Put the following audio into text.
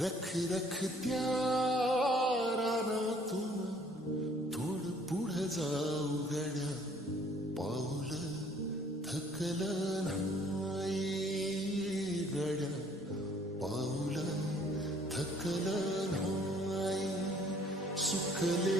रख रख त्या रानातून थोड पुढे जाऊ गड्या, पाऊल थकलं नाही गड्या, पाऊल थकलं नाही. सुखले